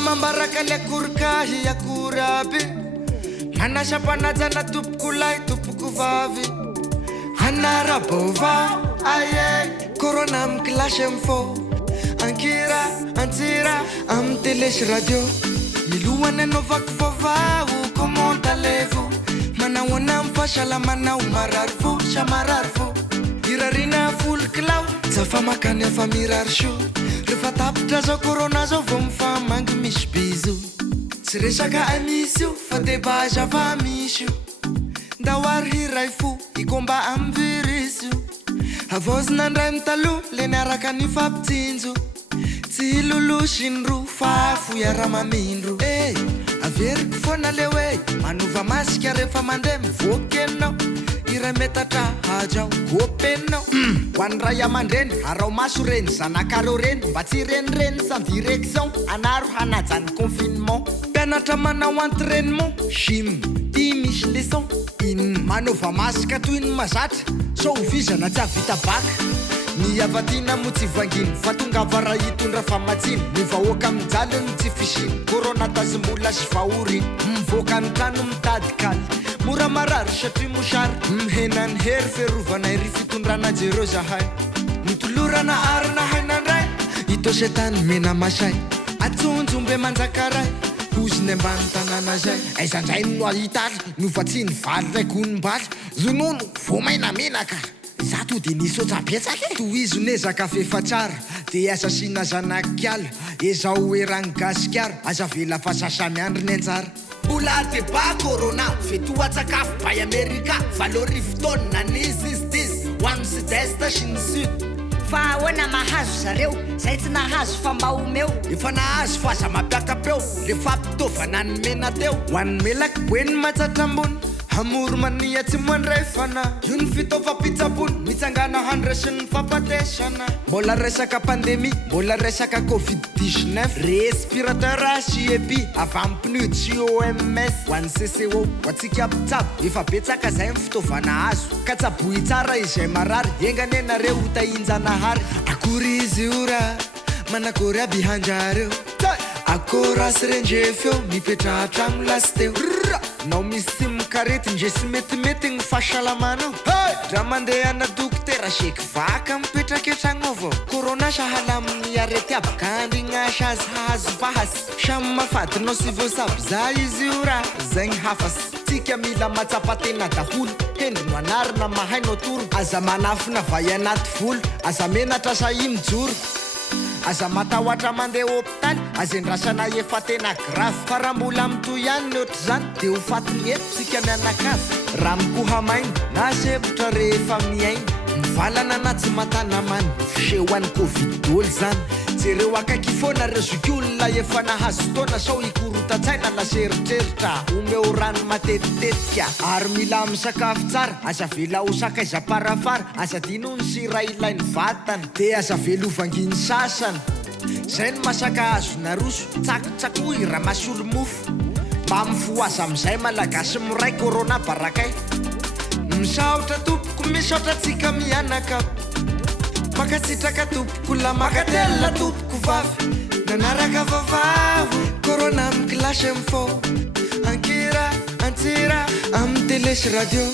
mambaraka le kurkahi ya kurabi Manasha panazana tupkulai tupkuvavi Hanara bova aye Corona mklashem fo Ankira antira am telesh radio Miluane novak vovau comment allez-vous Mana wana mfashala mana umararfu shamararfu Irarina full cloud Zafama kanya famirarshu Refa tapitra zao corona zao vomfamang misy bizo Tsy resaka amisio fa deba zava misio Ndawar hiray fo ikomba am virus io Avozina ndray mitalo le niaraka ny fampitsinjo Tsy loloshin ro fa fuyara mamindro Averiko foana le hoe manova masika rehefa mandeha mivoakenao Iray metatra hajao gopenao Hoan'ray aman-dreny arao maso reny Zanakareo reny mba tsy renireny sans direction Anaro hanajany confinement Mpianatra manao entraînement Gym ty misy leçon Manova masika toy ny mazatra So vizana tsy avita baka Ny avatina mo tsy vanginy Fa tonga vara hitondra famatsiny Ny vahoaka mijaliny tsy fisiny Corona tazimbola sy vaoriny Mivoaka ny trano mitady kaly Mora marary satria mosary Mihenany hery ferovana iry fitondrana jero zahay Mitolorana arina hainandray Ito setany mena masay Atsonjombe manjakaray Hoziny ambany tanana zay Aizandray no ahitaly Novatsiny valy ray gonim-baly Zonono vomaina menaka Zato de nisotra betsaka Toizo nezaka fefa tsara De asa sina zanakiala Ezao erang gasikara Aza vela fa sasamy andro ny anjara Mbola deba corona Fetoa-tsakafo bay Amerika Valorivo taona nisistis Hoan'ny sud-est sy ny sud Fa ahoana mahazo zareo Zay tsy nahazo fa mba omeo Efa nahazo fa aza mapiakapeo Le fampitovana ny mena teo Hoan'ny melaka boeny matsatra ambony Hamoro mania tsy moandray fana Io ny fitaovam-pitsabony Mitsangana handra sy ny fampatesana Mbola resaka pandémie Mbola resaka COVID-19 Respirateur sy epi Avampinody sy OMS Ho an'ny CCO Ho atsika mpitsabo Efa betsaka zay ny fitaovana azo Ka tsabohy tsara izay marary Enganenareo tahinjanahary Akory izy ora Manakory aby hanjareo Akora sy rendrefeo Mipetra tragno lasy teo Nao misy mikarety ndre sy metimety ny fahasalamanao Dra mandeha ana dokotera seky vaka mipetraka tragno avao Corona sahala amin'ny arety aby Ka andrignasa azy hahazo vahasy Samy mafadinao sy voasavy Zay izy io raha zay ny hafasy Tsika mila matsapatena daholo Hendrino anarina mahainao toro Aza manafina vai anaty volo Aza menatra sahi mijoro Aza matahoatra mandeha hôpitaly Aza endrasana efa tena grave Fa raha mbola mitoy ihany ny ohatry zany De ho fatiny eto tsika mianakavy Raha mikohamainy na sepotra rehefa miainy Mivalana na tsy matana many Fisehoan'ny Covid dôly zany Jereo akaiky foana reo zokiolona efa nahazo taona Sao ikorotan-tsaina laseritreritra Omeo rano matetitetika Ary mila misakafo tsara Aza vela ho sakaiza parafara Aza dino ny sira ilainy vatana De aza velo vanginy sasana Zay ny masaka azo naroso Tsakotsakoy raha masolo mofo Mba mifoaza amizay malagasy miray corona barakay Misaotra tompoko misaotra tsika mianaka Makatsitraka tompoko la makatela tompoko vavy Nanaraka vavavo Corona miklashe mfo Ankira, antira, am telesy radio